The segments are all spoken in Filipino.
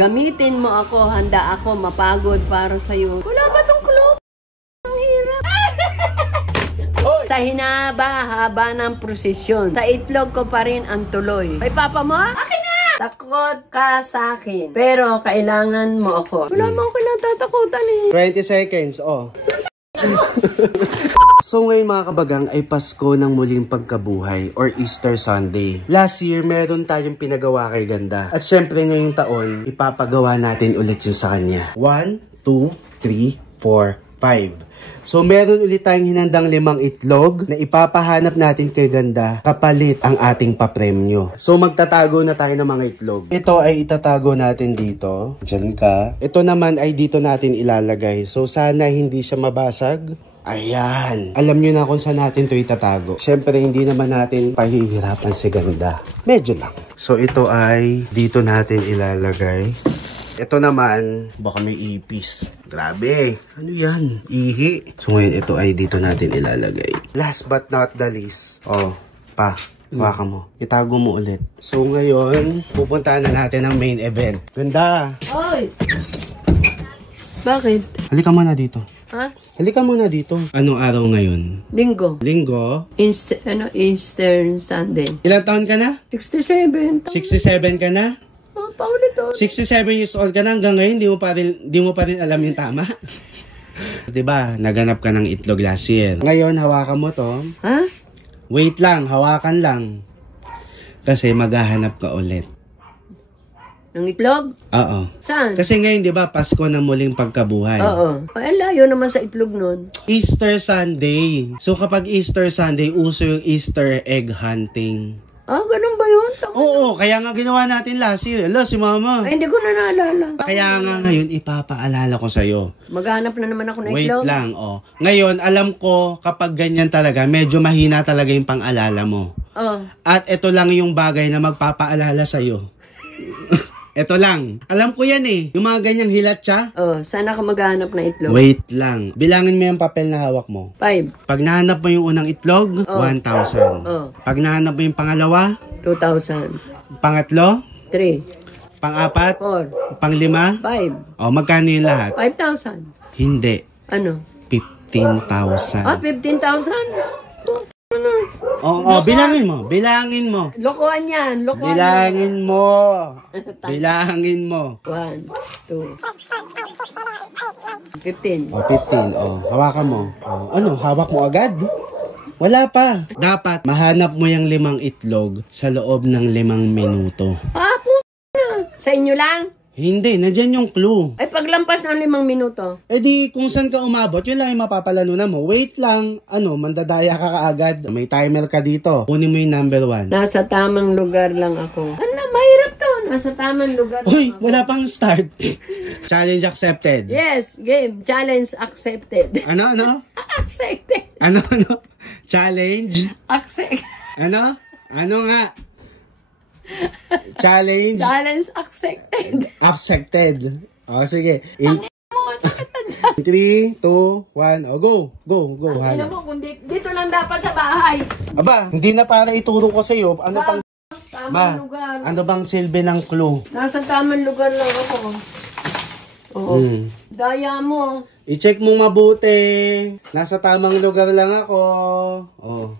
Gamitin mo ako, handa ako, mapagod para sa'yo. Wala ba tong clue? Ang hirap. Sa hinaba-haba ng prosesyon, sa itlog ko pa rin ang tuloy. Ay, papa mo? Akin na! Takot ka sa akin, pero kailangan mo ako. Wala mo ako natatakutan eh. 20 seconds, oh. So ngayon mga kabagang ay Pasko ng muling pagkabuhay or Easter Sunday. Last year meron tayong pinagawa kay Ganda. At syempre ngayong taon ipapagawa natin ulit yun sa kanya. 1, 2, 3, 4, 5. So meron ulit tayong hinandang 5 itlog na ipapahanap natin kay Ganda kapalit ang ating papremyo. So magtatago na tayo ng mga itlog. Ito ay itatago natin dito. Diyan ka. Ito naman ay dito natin ilalagay. So sana hindi siya mabasag. Ayan. Alam nyo na kung saan natin ito itatago. Siyempre, hindi naman natin pahihirapan si Ganda. Medyo lang. So, ito ay dito natin ilalagay. Ito naman, baka may ipis. Grabe. Ano yan? Ihi. So, ngayon, ito ay dito natin ilalagay. Last but not the least. Oh, pa. Waka mo. Itago mo ulit. So, ngayon, pupuntahan na natin ang main event. Ganda. Oy! Bakit? Halika muna dito. Ha? Halika muna dito. Anong araw ngayon? Linggo. Linggo? Eastern Sunday. Ilang taon ka na? 67. 67 ka na? Oh, paulit oh. 67 years old ka na hanggang ngayon, di mo pa rin alam yung tama. Diba, naganap ka ng itlog last year. Ngayon, hawakan mo to. Ha? Wait lang, hawakan lang. Kasi maghahanap ka ulit. Ng itlog? Oo. Saan? Kasi ngayon, di ba, Pasko ng muling pagkabuhay. Oo. Ay, layo naman sa itlog nun. Easter Sunday. So, kapag Easter Sunday, uso yung Easter egg hunting. Ah, ganun ba yun? Oo, kaya nga ginawa natin last year. Hello, si Mama. Ay, hindi ko na naalala. Kaya nga ngayon, ipapaalala ko sa'yo. Maghanap na naman ako ng Wait itlog. lang, oh. Ngayon, alam ko, kapag ganyan talaga, medyo mahina talaga yung pang-alala mo. Oh. At ito lang yung bagay na magpapaalala sa'yo. Ito lang. Alam ko yan eh. Yung mga ganyang hilat siya. Oh, sana ka maghanap ng itlog. Wait lang. Bilangin mo yung papel na hawak mo. 5. Pag nahanap mo yung unang itlog, 1,000. Oh. Pag nahanap mo yung pangalawa, 2,000. pangatlo, 3. pang-apat, 4. panglima, 5. o magkano yung lahat? 5,000. Hindi. Ano? 15,000. Ah, 15,000? Oh, bilangin mo. Bilangin mo. Lokohan yan. Lokohan Bilangin mo. Bilangin mo. 1, 2. 15. Oh, 15. Oh, hawakan mo. Oh, ano, hawak mo agad? Wala pa. Dapat mahanap mo yung 5 itlog sa loob ng 5 minuto. Ah, na. Sa inyo lang? Hindi, nandyan yung clue. Ay, paglampas ng 5 minuto. Eh di, kung saan ka umabot, yun lang yung mapapalanunan mo. Wait lang, mandadaya ka kaagad. May timer ka dito. Kunin mo yung number 1. Nasa tamang lugar lang ako. Ano, mahirap to. Nasa tamang lugar lang Uy, ako. wala pang start. Challenge accepted. Yes, game. Challenge accepted. Ano? Accepted. Ano? Challenge? Accept. Ano nga? Challenge? Challenge accepted. Accepted. O, sige. In Mo, sakit na dyan. 3, 2, 1, go. Go, Alam hala. mo, kung dito lang dapat sa bahay. Aba, hindi na para ituro ko sa iyo. Ano pang Tamang lugar. ano bang silbi ng clue? Nasa tamang lugar lang ako. Oo. Daya mo. I-check mo mabuti. Nasa tamang lugar lang ako. Oh.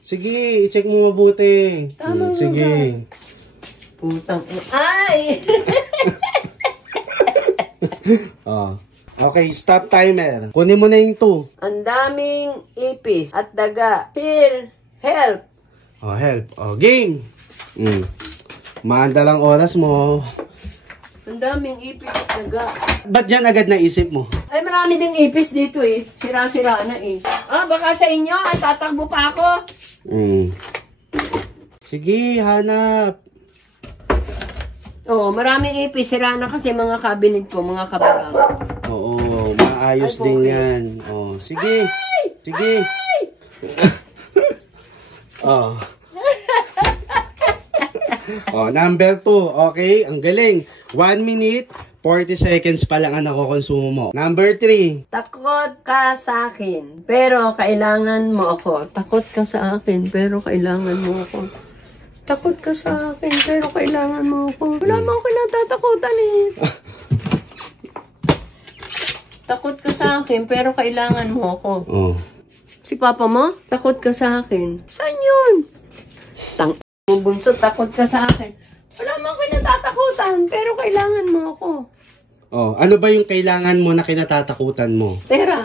Sige, i-check mo mabuti. Tamang sige. Putang. Ay! Oh. Okay, stop timer. Kunin mo na yung 2. Ang daming ipis at daga. Fear, help. Oh, help. Oh, game. Maanda lang oras mo. Ang daming ipis at daga. Ba't yan agad naisip mo? Ay, marami ding ipis dito eh. Sira-sira na eh. Ah, baka sa inyo, ay tatakbo pa ako. Sige, hanap. Oo, maraming ipis. Sira na kasi mga cabinet ko, mga kabagang. Oo, maayos Ay, din okay. yan. Oh, sige. Ay! Sige. Ay! Oh. Oh, number 2. Okay, ang galing. 1 minute, 40 seconds pa lang ang nakukonsumo mo. Number 3. Takot ka sa akin, pero kailangan mo ako. Takot ka sa akin, pero kailangan mo ako. Takot ka sa akin, pero kailangan mo ako. Wala mo ako kinatatakutan eh. Takot ka sa akin, pero kailangan mo ako. Oh. Si papa mo? Takot ka sa akin. Saan yun? Tang mo bunso, takot ka sa akin. Wala mo ako kinatatakutan, pero kailangan mo ako. Oh, ano ba yung kailangan mo na kinatatakutan mo? Pera.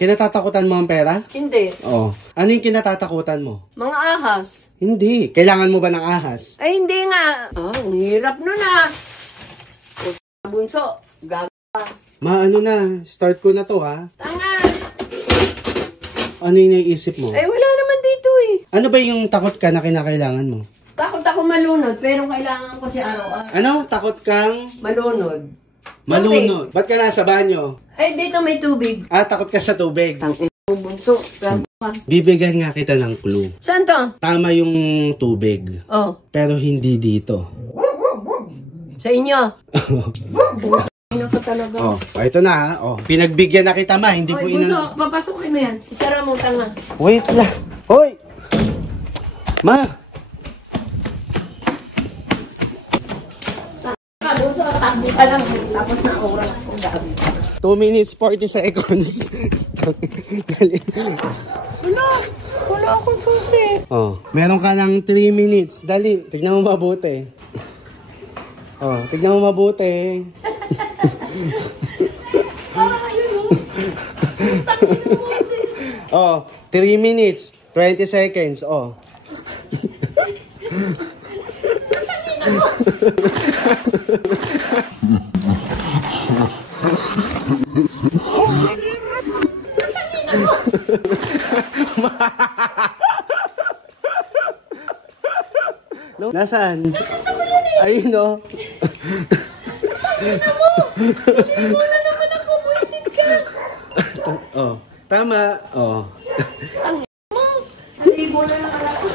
Kinatatakutan mo ang pera? Hindi. Oh. Ano yung kinatatakutan mo? Mga ahas. Hindi. Kailangan mo ba ng ahas? Ay, hindi nga. Ang hirap nun ah. Bunso, gaga. Ano na, start ko na to ha. Tanga. Ano yung naiisip mo? Ay, wala naman dito eh. Ano ba yung takot ka na kinakailangan mo? Takot ako malunod, pero kailangan ko siya araw-araw. Ano? Takot kang Malunod. malunod. Ba't ka nasa banyo? Ay, dito may tubig. Takot ka sa tubig. Ang bunso, gaga. Bibigyan nga kita ng clue. Saan to? Tama yung tubig. Oh, Pero hindi dito. sa inyo. Ano ka talaga? Ito na ha. Pinagbigyan na kita ma. Hindi ko Oy, bunso, papasukin mo yan. Isara mo, tanga. Wait lang. Hoy! Ma! Bunso, takbo ka lang. Tapos na oras kung gabi. 2 minutes 40 seconds. Wala akong susi. Meron ka ng 3 minutes. Dali, tignan mo mabuti. Tignan mo mabuti. Parang ayun, 3 minutes 20 seconds. No? Nasaan? Ayun o. Wala naman ako, buisit ka. Tama. Tangin mo. Nalibo na lang ako.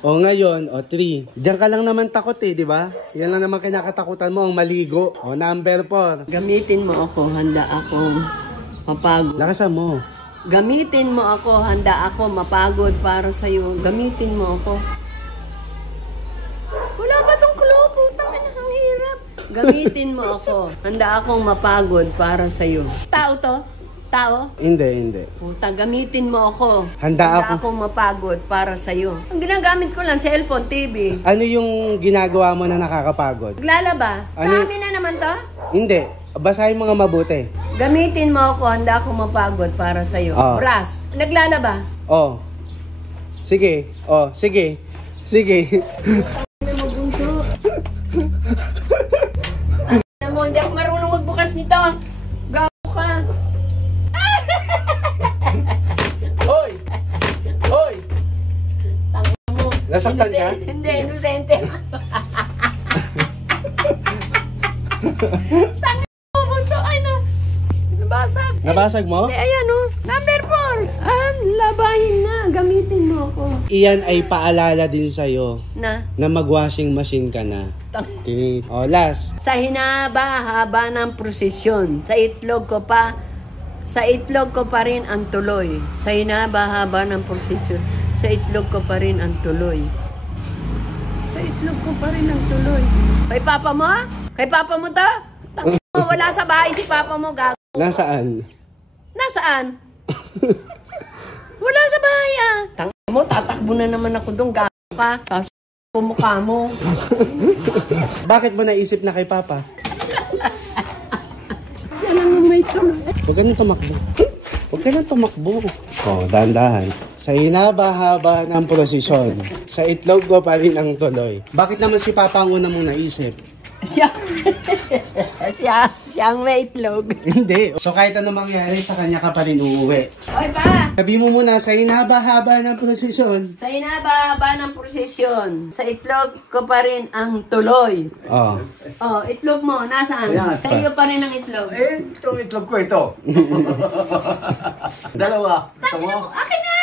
Ngayon, 3. Diyan ka lang naman takot di ba? Yan lang naman kinakatakutan mo, ang maligo. Number 4. Gamitin mo ako, handa ako mapagod. Lakasan mo. Gamitin mo ako, handa ako mapagod para sa'yo. Gamitin mo ako. Wala ba tong clue? Putang ina, ang hirap. Gamitin mo ako, handa akong mapagod para sa'yo. Tao to? Tao? Hindi. Puta, gamitin mo ako. Handa ako. akong mapagod para sa'yo. Ang ginagamit ko lang, cellphone, TV. Ano yung ginagawa mo na nakakapagod? Naglalaba? Sa Ano? amin na naman to? Hindi. Basahin mga mabuti. Gamitin mo ako, handa akong mapagod para sa'yo. Brass. Naglalaba? Sige. Sige. Ano mo, bunso? Ano mo, hindi ako marunong magbukas nito. Gago ka. Hoy! Tangina mo. Nasaktan ka? Hindi, inosente ako. Tangina mo, bunso. Ay na. Nabasag. Nabasag mo? Ayan o. Number 4. Labahin na. Gamitin mo ako. Iyan ay paalala din sa'yo Na. na mag-washing machine ka na. Last. Sa hinaba-haba ng prosesyon, sa itlog ko pa rin ang tuloy. Sa hinaba-haba ng prosesyon, sa itlog ko pa rin ang tuloy. Sa itlog ko pa rin ang tuloy. Kay papa mo? Kay papa mo to? Tangin mo, wala sa bahay si papa mo, gago. Nasaan? Nasaan? Wala sa bahay ah. Tangin mo, tatakbo na naman ako doon, gago ka. Tapos mukha mo. Bakit mo naisip na kay Papa? Yan ang may tuloy. Huwag ka nang tumakbo. Dahan-dahan. Sa hinaba-haba ng prosesyon, sa itlog ko pa rin ang tuloy. Bakit naman si Papa ang una mong naisip? Siya ang may itlog. Hindi. So kahit ano mangyari, sa kanya ka pa rin uuwi. Oy pa! Sabi mo muna, sa hinaba-haba ng prosesyon. Sa hinaba-haba ng prosesyon, sa itlog ko pa rin ang tuloy. Itlog mo, nasaan? Ayan, Sa iyo pa rin ang itlog. Itong itlog ko ito. Dalawa. Ito mo. Akin na!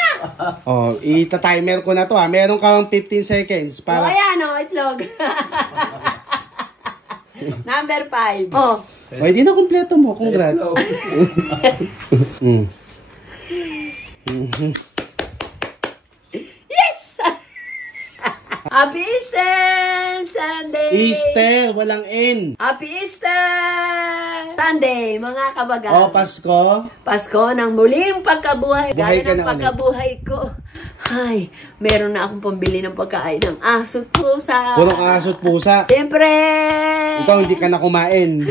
Ita-timer ko na to ha. Meron kang 15 seconds para... Ayan itlog. Number 5. Di na kumpleto mo. Congrats. Yes! Happy Easter Sunday! Easter, walang N. Happy Easter Sunday, mga kabagan. O, Pasko. Pasko ng muling pagkabuhay. Buhay ka Gaya ng na pagkabuhay ko. Ay, meron na akong pambili ng pagkain ng aso't pusa. Purong aso't pusa. Siyempre! Ikaw, hindi ka na kumain.